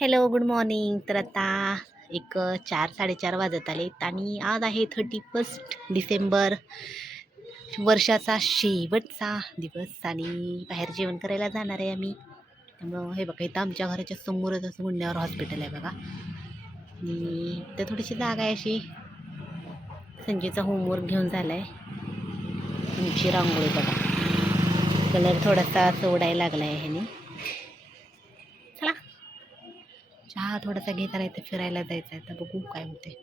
Hello good morning तर आता एक चार साडेचार वाजत आलेत आणि आज आहे थर्टी फर्स्ट डिसेंबर. वर्षाचा शेवटचा दिवस आणि बाहेर जेवण करायला जाणार आहे आम्ही. त्यामुळं हे बघा इथं आमच्या घराच्या समोरच असं गुंड्यावर हॉस्पिटल आहे बघा. आणि तर थोडीशी जागा आहे अशी. संजयचा होमवर्क घेऊन झाला आहे तुमची रांगोळी बघा. कलर थोडासा असं लागला आहे ह्याने. चहा थोडासा घेता नाही फिरायला जायचं आहे तर बघू काय होते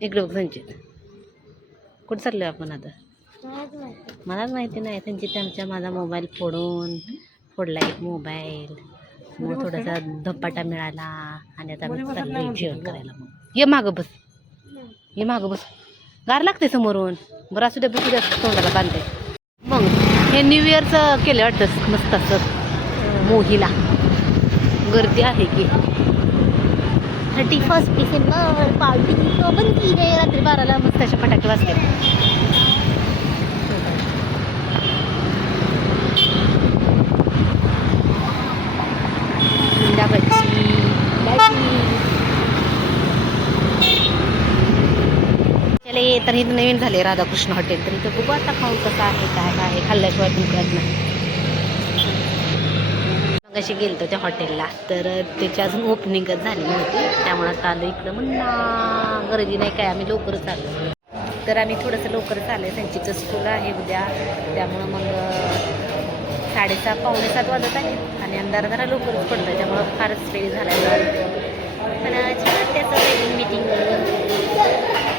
इकडे बघ संचित. कुठं चाललो आपण आता? मलाच माहिती नाही. त्यांची त्यांच्या माझा मोबाईल फोडून फोडला एक मोबाईल मग थोडासा धपाटा मिळाला आणि आता मी चाललोय जेवण करायला मग. ये मागं बस. ये मागं बस. गार लागते समोरून. बरं असू द्या बसू द्या तोंडाला बांधते मग हे न्यू इयरचं केलं वाटतं मस्त असं. मोहीला. गर्दी आहे की. थर्टी फर्स्ट डिसेंबर पार्टी पण की रात्री बाराला मस्त अशा फटाके वाजते ते तर हे नवीन झाले राधाकृष्ण हॉटेल. तर इथं बघू आता खाऊन कसं आहे काय काय आहे खाल्ल्याशिवाय तुमच्यात नाही नाही. मगाशी गेलतो त्या हॉटेलला. तर त्याची अजून ओपनिंगच झाली नव्हती. त्यामुळे आता आलो इकडं. म्हणा गर्दी नाही काय आम्ही लवकरच आलो तर आम्ही थोडंसं लवकरच आलो आहे त्यांचीचं स्कूल आहे उद्या. त्यामुळं मग साडेसात पावणे सात वाजत आहे. आणि अंधार जरा लवकरच पडतं त्यामुळं फारच वेळ झाला पण छान त्याचं मीटिंग मिटिंग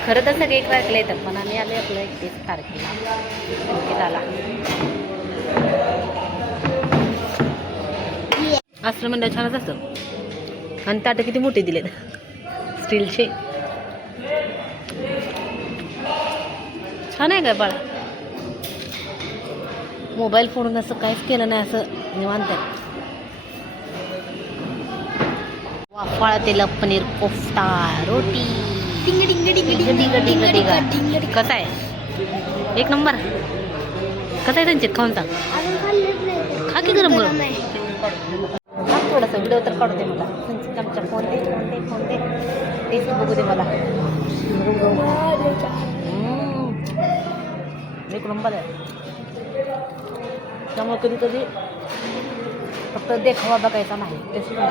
खरं तर सगळे एक वाजले येतात पण आम्ही आलो आपलं एकतीस तारखेला अंकिताला आश्रम मंडळ छानच असतं. आणि ताटं किती मोठे दिलेत. स्टीलचे छान आहे काय बाळा. मोबाईल फोडून असं काहीच केलं नाही असं निवांत वाफाळा तेल पनीर कोफ्ता रोटी. डिंग डिंग डिंग डिंग डिंग डिंग डिंग कसं आहे? एक नंबर. कसं आहे त्यांचे? खाऊन सांग. खा की गरम गरम थोडासा. व्हिडिओ तर काढू दे मला. आमच्या फोन दे फोन दे फोन दे. तेच बघू दे मला. एक नंबर आहे. त्यामुळे कधी कधी फक्त देखावा बघायचा नाही. तेच पण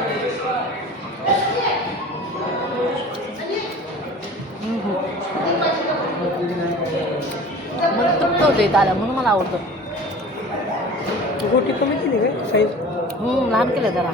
हम्म. मला तृप्त होतं इथं आलं म्हणून मला आवडतं. गोटी कमी केली काय? साईज? हम्म, लहान केलं जरा.